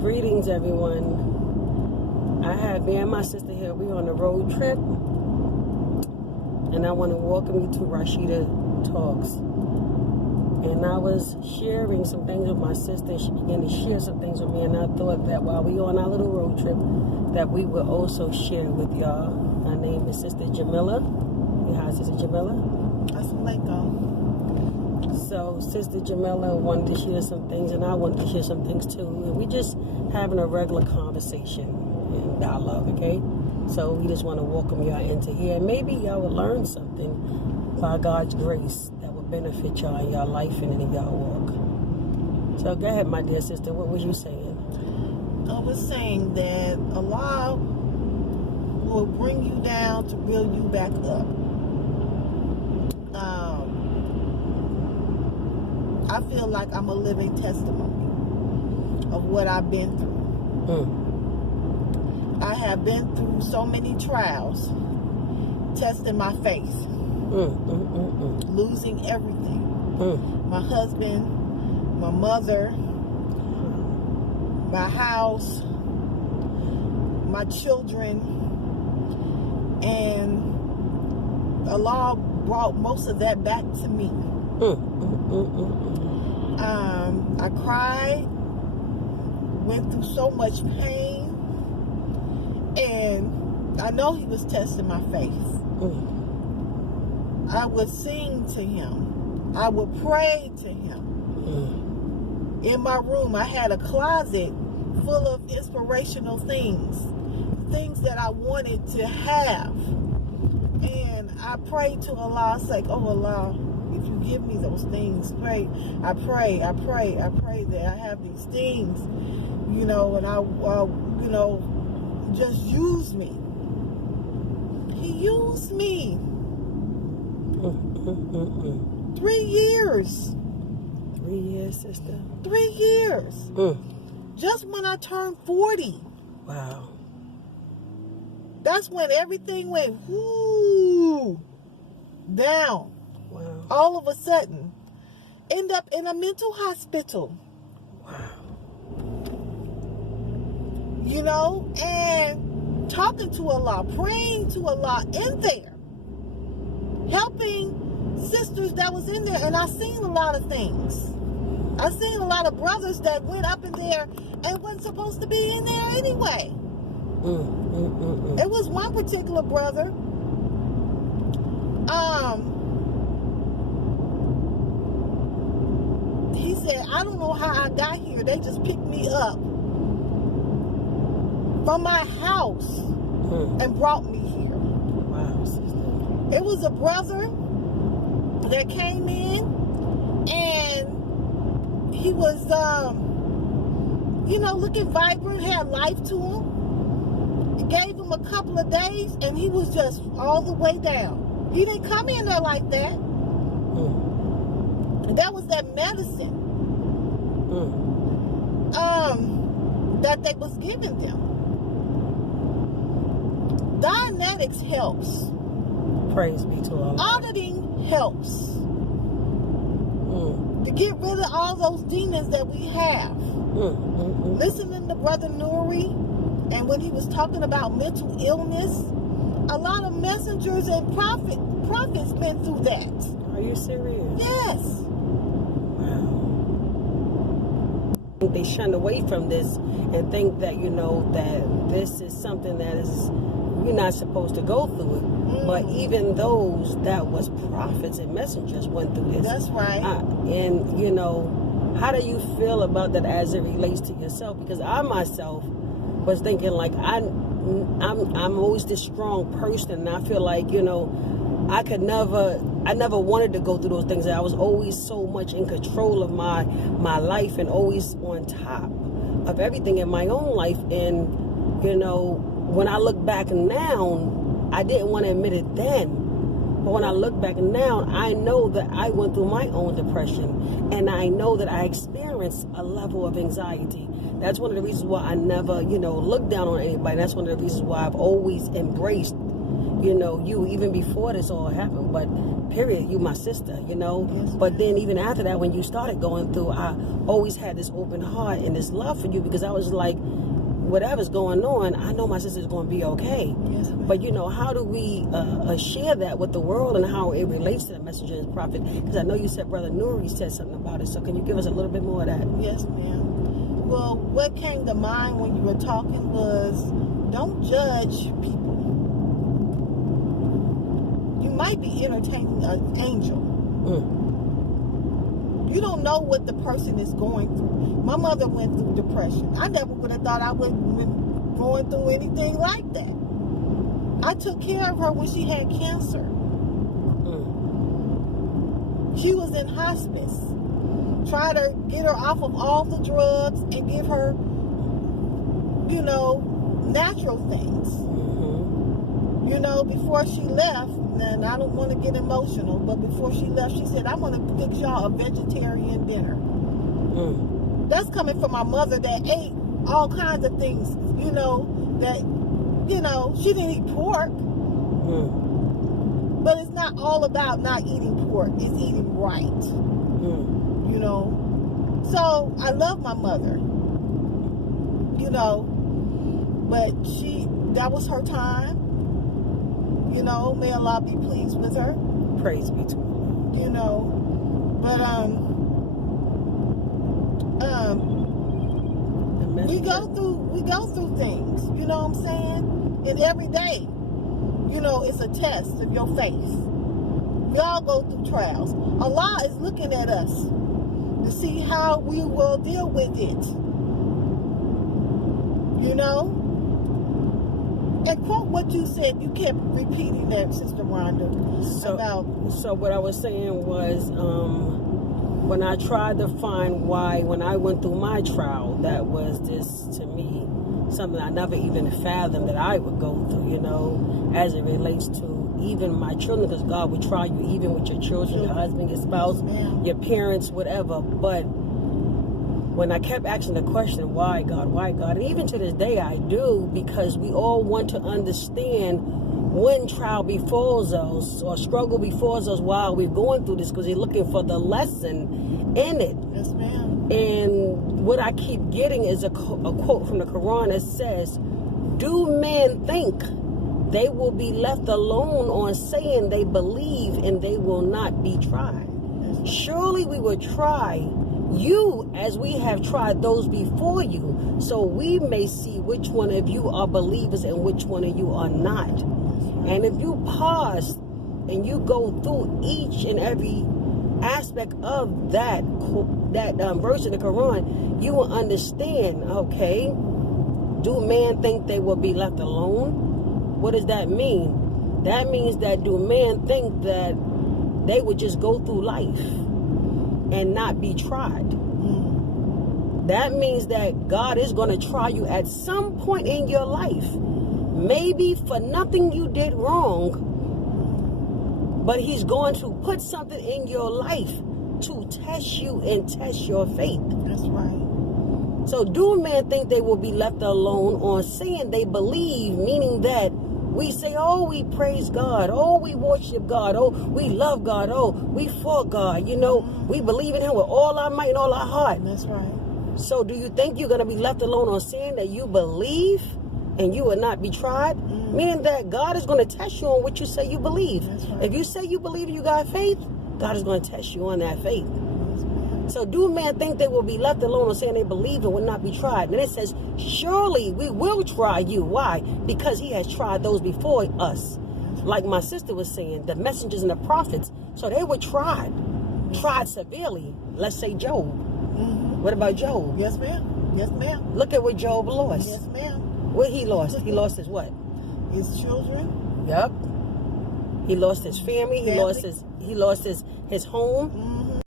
Greetings, everyone. I have me and my sister here. We're on a road trip, and I want to welcome you to Rasheeda Talks. And I was sharing some things with my sister, and she began to share some things with me, and I thought that while we on our little road trip, that we would also share with y'all. Her name is Sister Jamila. Hi, Sister Jamila. Assalamualaikum. So Sister Jamila wanted to share some things, and I wanted to share some things too. And we just having a regular conversation and dialogue, okay? So we just want to welcome y'all into here. And maybe y'all will learn something by God's grace that will benefit y'all in y'all life and in y'all walk. So go ahead, my dear sister. What was you saying? I was saying that Allah will bring you down to build you back up. I feel like I'm a living testimony of what I've been through. I have been through so many trials, testing my faith, losing everything. My husband, my mother, my house, my children, and Allah brought most of that back to me. I cried, went through so much pain, and I know He was testing my faith. I would sing to Him. I would pray to Him. In my room, I had a closet full of inspirational things that I wanted to have. And I prayed to Allah. I was like, oh Allah, if you give me those things, great. I pray that I have these things, and I, just use me. He used me. 3 years. 3 years, sister. 3 years. Just when I turned 40. Wow. That's when everything went down. Wow. All of a sudden, end up in a mental hospital. Wow. And talking to Allah, praying to Allah in there, helping sisters that was in there, and I seen a lot of things. I seen a lot of brothers that went up in there and wasn't supposed to be in there anyway. It was one particular brother. He said, I don't know how I got here. They just picked me up from my house and brought me here. Wow, sister. It was a brother that came in, and he was, looking vibrant, had life to him. It gave him a couple of days, and he was just all the way down. He didn't come in there like that. And that was that medicine that they was giving them. Dianetics helps. Praise be to Allah. Auditing helps. To get rid of all those demons that we have. Listening to Brother Nuri, and when he was talking about mental illness, a lot of messengers and prophets been through that. Are you serious? Yes. Wow. They shun away from this and think that, that this is something that is, we're not supposed to go through it. But even those that was prophets and messengers went through this. That's right. How do you feel about that as it relates to yourself? Because I myself was thinking like I'm always this strong person, and I feel like I never wanted to go through those things. I was always so much in control of my life and always on top of everything in my own life. And when I look back now, I didn't want to admit it then, but when I look back now, I know that I went through my own depression, and I know that I experienced a level of anxiety. That's one of the reasons why I never look down on anybody. That's one of the reasons why I've always embraced you know, you even before this all happened, but period, you my sister, you know. Yes, but then even after that, when you started going through, I always had this open heart and this love for you, because I was like, whatever's going on, I know my sister's going to be okay. Yes, but you know, how do we share that with the world, and how it relates to the messenger and prophet? Because I know you said Brother Nuri said something about it, so can you give us a little bit more of that? Yes, ma'am. Well, what came to mind when you were talking was, don't judge people. You might be entertaining an angel. You don't know what the person is going through. My mother went through depression. I never would have thought I would have been going through anything like that. I took care of her when she had cancer. She was in hospice. Try to get her off of all the drugs and give her, you know, natural things. You know, before she left, and I don't want to get emotional, but before she left, she said, I'm going to cook y'all a vegetarian dinner. That's coming from my mother that ate all kinds of things, you know, that, you know, she didn't eat pork. But it's not all about not eating pork. It's eating right. You know. So I love my mother. You know. But that was her time. You know, may Allah be pleased with her. Praise be to God. You know. But we go through things, you know what I'm saying? And every day, you know, it's a test of your faith. We all go through trials. Allah is looking at us to see how we will deal with it. You know? And quote what you said. You kept repeating that, Sister Rhonda. So what I was saying was, when I tried to find why, when I went through my trial, that was just, to me, something I never even fathomed that I would go through, you know, as it relates to even my children, because God would try you even with your children, your husband, your spouse, your parents, whatever. But when I kept asking the question, why God, and even to this day I do, because we all want to understand when trial befalls us or struggle befalls us while we're going through this, because we're looking for the lesson in it. Yes, ma'am. And what I keep getting is a quote from the Quran that says, do men think they will be left alone on saying they believe and they will not be tried? Surely we will try you as we have tried those before you, so we may see which one of you are believers and which one of you are not. And if you pause and you go through each and every aspect of that verse in the Quran, you will understand, okay, do man think they will be left alone? What does that mean? That means that do man think that they would just go through life and not be tried? That means that God is going to try you at some point in your life. Maybe for nothing you did wrong, but he's going to put something in your life to test you and test your faith. That's right. So do men think they will be left alone on saying they believe, meaning that we say, oh, we praise God, oh, we worship God, oh, we love God, oh, we for God, you know, we believe in him with all our might and all our heart. That's right. So do you think you're going to be left alone on saying that you believe and you will not be tried? Meaning that God is going to test you on what you say you believe. Right. If you say you believe and you got faith, God is going to test you on that faith. So do men think they will be left alone on saying they believe and will not be tried? And it says, surely we will try you. Why? Because he has tried those before us. Like my sister was saying, the messengers and the prophets. So they were tried severely. Let's say Job. What about Job? Yes, ma'am. Yes, ma'am. Look at what Job lost. Yes, ma'am. What he lost? He lost his what? His children. Yep. He lost his family. He lost his home.